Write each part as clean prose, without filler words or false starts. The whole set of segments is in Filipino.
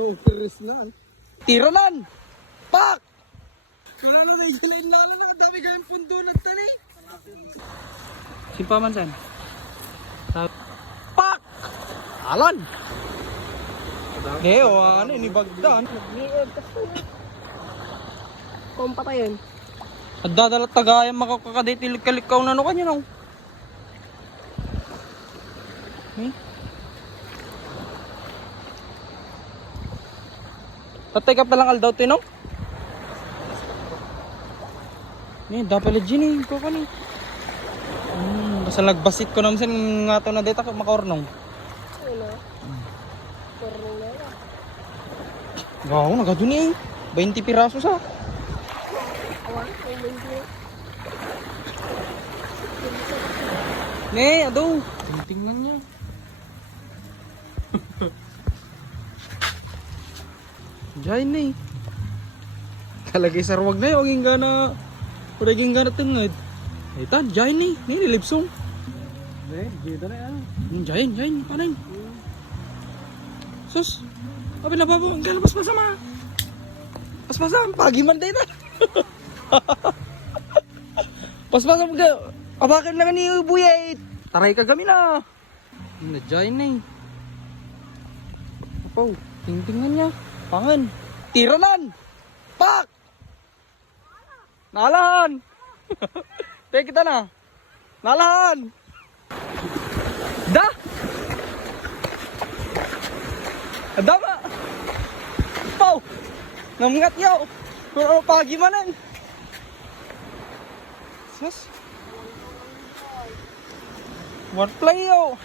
Oh, keres na. Tiranan! Pak! Kaya na nagilain lalo na. Dami kayong pundo na tali. Simpaman san? Pak! Alan! Deo, ano, inibagdan. Kung patayin. At dadalat tagayan makakakaditilig-kalikaw na ano kanya no? Tatay ka palang aldaw tinong? Dapat legit ni ko kani. Basta nagbasit ko naman sin nga to na data ko makaornong. Ano? Kurang na lang. Wow, nagadun 20 piraso sa. Awan, ay hindi. Ado. Tingnan niya. Diyan Kalagay sarwag na yung ingga na uraging gana tungad. Ito, diyan nililipsong. Dito na yan. Diyan, panin. Sus, abi na babo, ang galabas masama. Pas-pasam, pagi man dito. Pas-pasam ka, abakan lang ni Buyay. Taray ka kami na. Diyan Apo, tingtingan niya. Pangan. Tiranan! Pak! Nalahan! Teka kita na. Nalahan! Da! Adama! Pau! Namungat yaw! Kung ano pagi manan. Sus! One play yaw!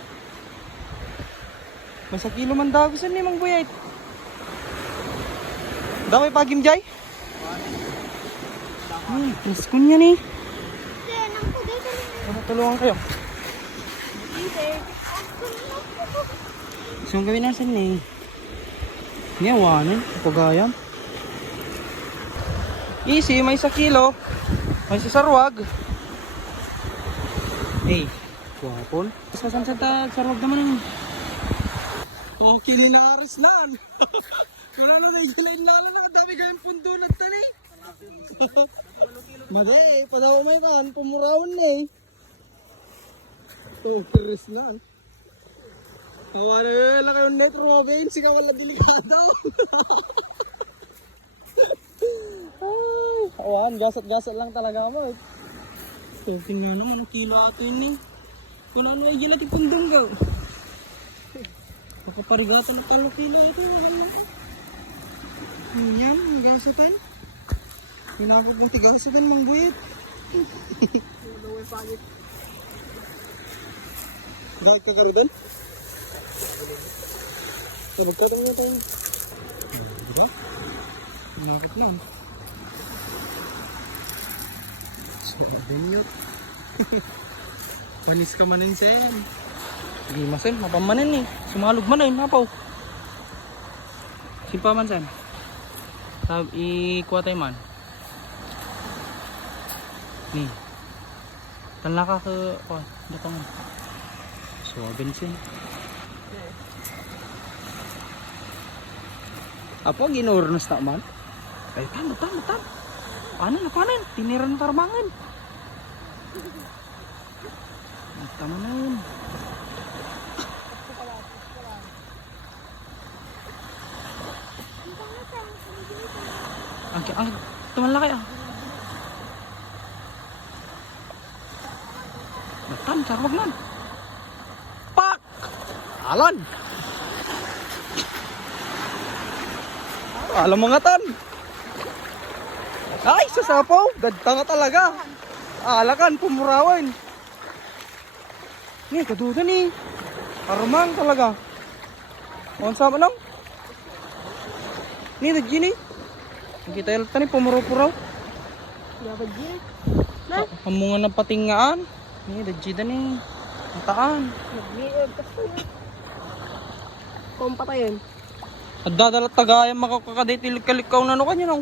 Masa kilo man dagusan ni Mang Buyay. Damay pagim jay? Niskun niya ni. Tulungan kayo. So gawin natin ni. Niyawanan, pagayam. Easy, may 1 kilo. May sisarwag. Kuwapon. Sasan sa sarwag naman. Oh, kilinaris na. Kaya na nagilain lalo na. Dami kayong pundo na tali. Magi, padaw may kan, pumurawan na Oh, keres na. Kawana lang kayong net Robin. Sika wala delikado. Awan, gasat-gasat lang talaga mo. Tingnan naman, kilo atin Kung ano ay ginating kundong gaw. Pagkaparigatan ng talo kilo atin. Yan, ang gasatan. Hinakot mong tigasatan, Mang Buyat. Dahil ka karudan? Nagkatong nyo tayo. Diba? Hinakot na. Sobrang nyo. Panis ka manin sa yan. Hindi masin, mapamanin Sumalog manin, napaw. Simpa man san. Ikuha tayo man. Nih. Tanlaka ka, datang. So, bensin. Apo, ginurnos na man. Ay, tam. Ano na panin? Tiniran tarbangan. Tama na yun. Ang tumalaki Batan, sarwag nan. Pak! Alan! Alam mga tan. Ay, sasapaw. Gadta nga talaga. Alakan, pumurawan. Kaduda Armang talaga. Onsa mo nang? Nagini. Kita yung tani, pumuraw-puraw. Dapat dyan. Hamungan ng patingaan. Dajida Mataan. Nag-iib kasi. Kung patayin. At dadalat tagayan makakakaditilig-kalikaw na ano kanya no?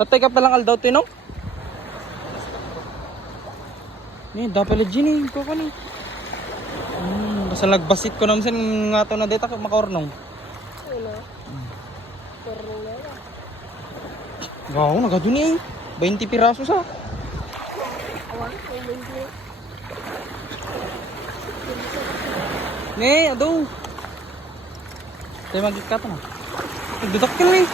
Tatay ka palang aldaw tinong? Ni dapat legit ko kani. Basta nagbasit ko naman nga to na dito makornong. Ano? Kurang na lang. Wow, nagadun 20 piraso sa. Awan, may 20. Ne, ado. Tayo magkikat na. Nagdudakil eh.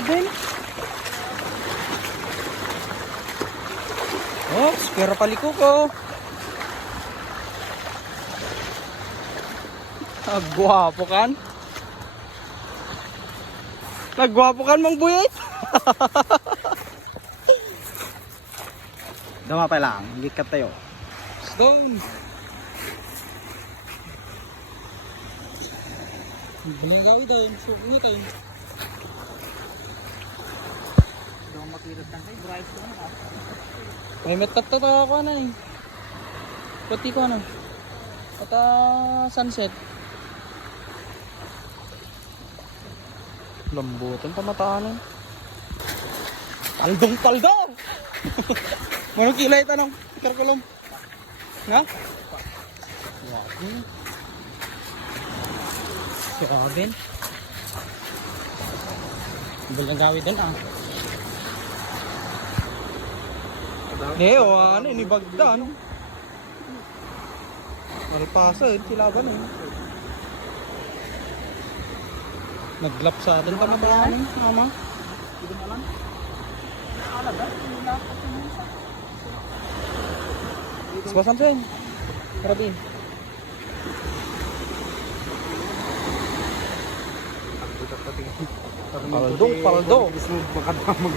Ben. Oops, pero paliko ko. Nagwapo kan? Nagwapo kan mang buyit? Dama pa lang, gikat tayo. Stone. Ginagawi daw yung suungi tayo. Daw mapirat kan kay drive ko na. May metat ako na eh. Pati ko na. At sunset. Lambutan pamataan. Taldong taldong! Manong kilay tanong? Karkulong. Nga? Wako. Si Robin. Bilang gawin din ah. Neo, ano, inibagdan. Malipasad, silaban eh. Naglap sa atin pamataan eh, mama. Hindi mo alam. Alaga, hindi na ako sumusa. Sebasan sen. Karabin. Paldo, paldo. Gusto mo makadamag